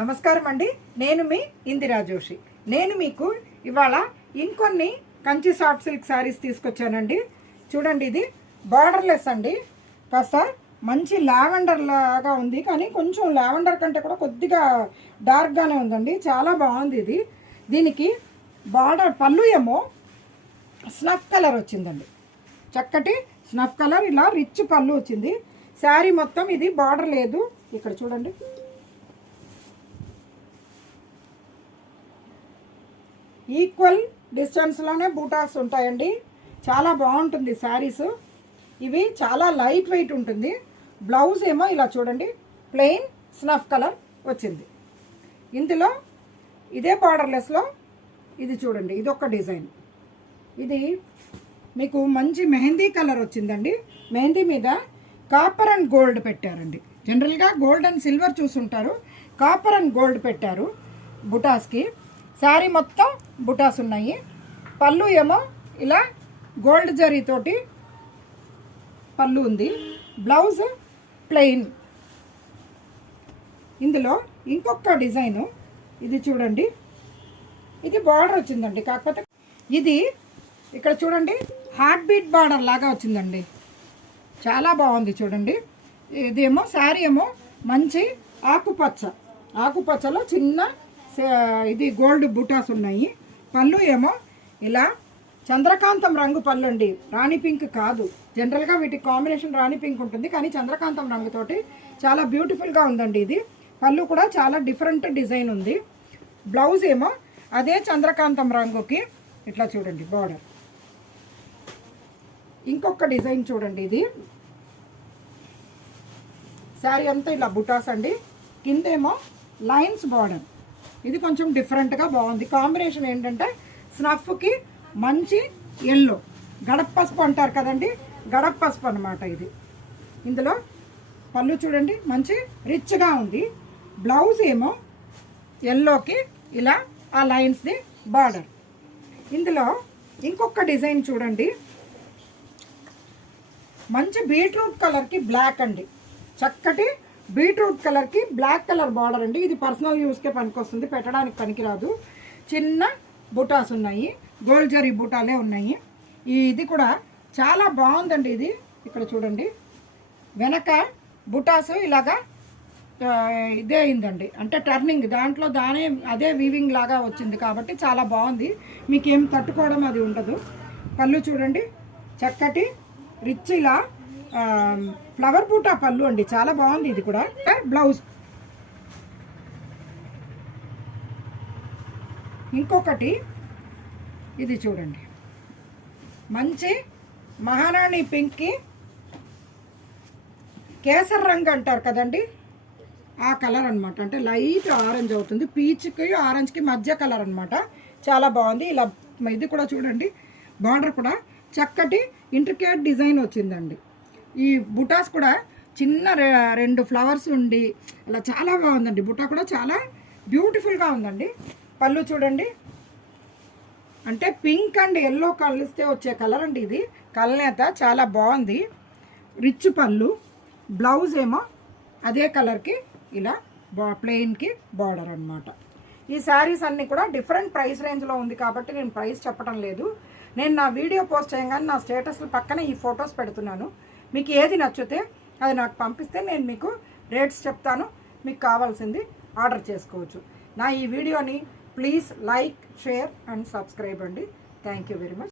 నమస్కారం అండి. నేను మీ ఇందిరా జోషి. నేను మీకు ఇవాళ ఇంకొన్ని కంచి సాఫ్ట్ సిల్క్ శారీస్ తీసుకొచ్చానండి. చూడండి, ఇది బార్డర్లెస్ అండి. కాస్త మంచి లావెండర్ లాగా ఉంది, కానీ కొంచెం లావెండర్ కంటే కూడా కొద్దిగా డార్క్గానే ఉందండి. చాలా బాగుంది ఇది. దీనికి బార్డర్ పళ్ళు ఏమో స్నఫ్ కలర్ వచ్చిందండి. చక్కటి స్నఫ్ కలర్, ఇలా రిచ్ పళ్ళు వచ్చింది. శారీ మొత్తం ఇది బార్డర్ లేదు. ఇక్కడ చూడండి, ఈక్వల్ డిస్టెన్స్లోనే బూటాస్ ఉంటాయండి. చాలా బాగుంటుంది శారీస్. ఇవి చాలా లైట్ వెయిట్ ఉంటుంది. బ్లౌజ్ ఏమో ఇలా చూడండి, ప్లెయిన్ స్నఫ్ కలర్ వచ్చింది. ఇందులో ఇదే బార్డర్లెస్లో ఇది చూడండి, ఇది ఒక డిజైన్. ఇది మీకు మంచి మెహందీ కలర్ వచ్చిందండి. మెహందీ మీద కాపర్ అండ్ గోల్డ్ పెట్టారండి. జనరల్గా గోల్డ్ అండ్ సిల్వర్ చూసుంటారు, కాపర్ అండ్ గోల్డ్ పెట్టారు బుటాస్కి. శారీ మొత్తం బుటాస్ ఉన్నాయి. పళ్ళు ఏమో ఇలా గోల్డ్ జరీతోటి పళ్ళు ఉంది. Blouse plain. ఇందులో ఇంకొక డిజైను ఇది చూడండి, ఇది బార్డర్ వచ్చిందండి. కాకపోతే ఇది ఇక్కడ చూడండి, హార్ట్ బీట్ బార్డర్ లాగా వచ్చిందండి. చాలా బాగుంది చూడండి. ఇదేమో శారీ ఏమో మంచి ఆకుపచ్చలో చిన్న ఇది గోల్డ్ బుటాస్ ఉన్నాయి. పళ్ళు ఏమో ఇలా చంద్రకాంతం రంగు పళ్ళు అండి, రాణి పింక్ కాదు. జనరల్గా వీటి కాంబినేషన్ రాణి పింక్ ఉంటుంది, కానీ చంద్రకాంతం రంగుతోటి చాలా బ్యూటిఫుల్గా ఉందండి ఇది. పళ్ళు కూడా చాలా డిఫరెంట్ డిజైన్ ఉంది. బ్లౌజ్ ఏమో అదే చంద్రకాంతం రంగుకి ఇట్లా చూడండి బార్డర్. ఇంకొక డిజైన్ చూడండి, ఇది శారీ అంతా ఇలా బుటాస్ అండి. కిందేమో లైన్స్ బార్డర్. ఇది కొంచెం డిఫరెంట్గా బాగుంది. కాంబినేషన్ ఏంటంటే స్నఫ్కి మంచి ఎల్లో, గడప పసుపు అంటారు కదండి, గడప పసుపు అనమాట ఇది. ఇందులో పళ్ళు చూడండి మంచి రిచ్గా ఉంది. బ్లౌజ్ ఏమో ఎల్లోకి ఇలా ఆ లైన్స్ది బార్డర్. ఇందులో ఇంకొక డిజైన్ చూడండి, మంచి బీట్రూట్ కలర్కి బ్లాక్ అండి. చక్కటి బీట్రూట్ కలర్కి బ్లాక్ కలర్ బార్డర్ అండి. ఇది పర్సనల్ యూస్కే పనికొస్తుంది, పెట్టడానికి పనికిరాదు. చిన్న బుటాస్ ఉన్నాయి, గోల్డ్ జరీ బుటాలే ఉన్నాయి. ఇది కూడా చాలా బాగుందండి. ఇది ఇక్కడ చూడండి, వెనక బుటాస్ ఇలాగా ఇదే అయిందండి, అంటే టర్నింగ్ దాంట్లో అదే వీవింగ్ లాగా వచ్చింది కాబట్టి చాలా బాగుంది. మీకేం తట్టుకోవడం అది ఉండదు. పళ్ళు చూడండి, చక్కటి రిచ్ ఇలా ఫ్లవర్ బూటా పళ్ళు అండి, చాలా బాగుంది. ఇది కూడా బ్లౌజ్. ఇంకొకటి ఇది చూడండి, మంచి మహారాణి పింక్కి కేసర్ రంగు అంటారు కదండి, ఆ కలర్ అనమాట. అంటే లైట్ ఆరెంజ్ అవుతుంది, పీచ్కి ఆరెంజ్కి మధ్య కలర్ అనమాట. చాలా బాగుంది. ఇలా ఇది కూడా చూడండి, బార్డర్ కూడా చక్కటి ఇంట్రికేట్ డిజైన్ వచ్చిందండి. ఈ బుటాస్ కూడా చిన్న 2 ఫ్లవర్స్ ఉండి అలా చాలా బాగుందండి. బుటా కూడా చాలా బ్యూటిఫుల్గా ఉందండి. పళ్ళు చూడండి, అంటే పింక్ అండ్ ఎల్లో కలిస్తే వచ్చే కలర్ అండి ఇది. కలనేత చాలా బాగుంది. రిచ్ పళ్ళు. బ్లౌజ్ ఏమో అదే కలర్కి ఇలా ప్లెయిన్కి బార్డర్ అనమాట. ఈ శారీస్ అన్నీ కూడా డిఫరెంట్ ప్రైస్ రేంజ్లో ఉంది కాబట్టి నేను ప్రైస్ చెప్పడం లేదు. నేను నా వీడియో పోస్ట్ చేయగానే నా స్టేటస్ల పక్కన ఈ ఫొటోస్ పెడుతున్నాను. మీకు ఏది నచ్చితే అది నాకు పంపిస్తే నేను మీకు రేట్స్ చెప్తాను. మీకు కావాల్సింది ఆర్డర్ చేసుకోవచ్చు. నా ఈ వీడియోని please like, share and subscribe అండి. Thank you very much.